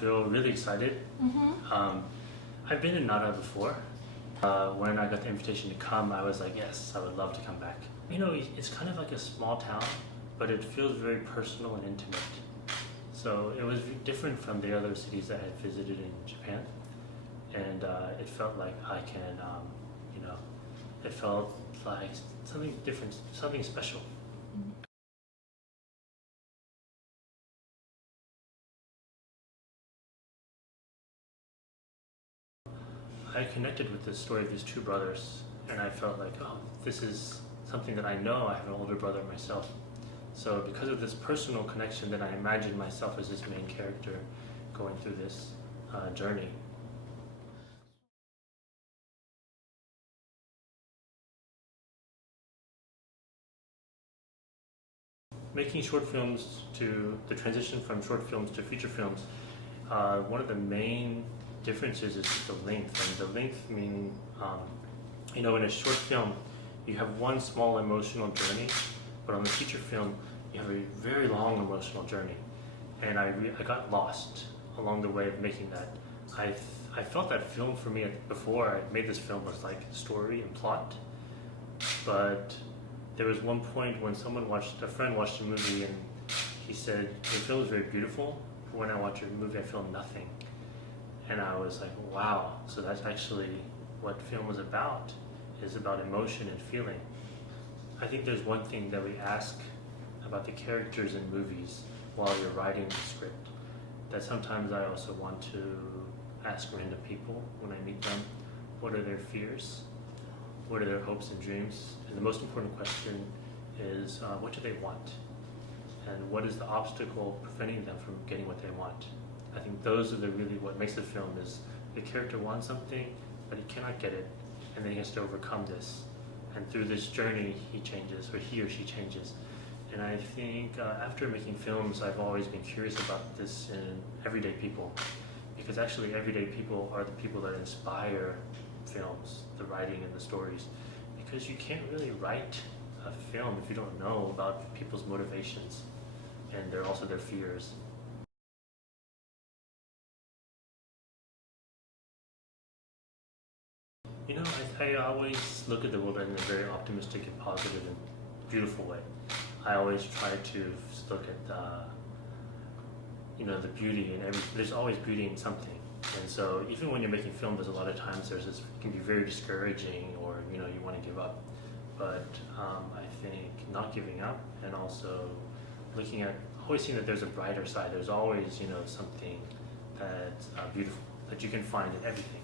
feel really excited. I've been in Nara before. When I got the invitation to come, I was like, yes, I would love to come back. You know, it's kind of like a small town, but it feels very personal and intimate. So it was different from the other cities that I had visited in Japan. And it felt like I can, you know, it felt like something different, something special. I connected with the story of these two brothers, and I felt like, oh, this is something that I know. I have an older brother myself. So because of this personal connection, then I imagined myself as this main character going through this journey. Making short films to the transition from short films to feature films, one of the main differences is the length. And the length meaning, you know, in a short film, you have one small emotional journey, but on the feature film, you have a very long emotional journey. And I got lost along the way of making that. I felt that film for me before I made this film was like story and plot, but there was one point when a friend watched a movie and he said, the film is very beautiful, but when I watch a movie I feel nothing. And I was like, wow, so that's actually what film is about emotion and feeling. I think there's one thing that we ask about the characters in movies while you're writing the script, that sometimes I also want to ask random people when I meet them, what are their fears? What are their hopes and dreams? And the most important question is, what do they want? And what is the obstacle preventing them from getting what they want? I think those are really what makes the film is the character wants something, but he cannot get it, and then he has to overcome this. And through this journey, he changes, or he or she changes. And I think after making films, I've always been curious about this in everyday people, because actually everyday people are the people that inspire films, the writing and the stories, because you can't really write a film if you don't know about people's motivations and also their fears. You know, I always look at the world in a very optimistic and positive and beautiful way. I always try to look at you know, the beauty in there's always beauty in something. And so even when you're making film, there's a lot of times it can be very discouraging, or you know, you want to give up. But I think not giving up, and also looking at, always seeing that there's a brighter side. There's always, you know, something that's beautiful that you can find in everything.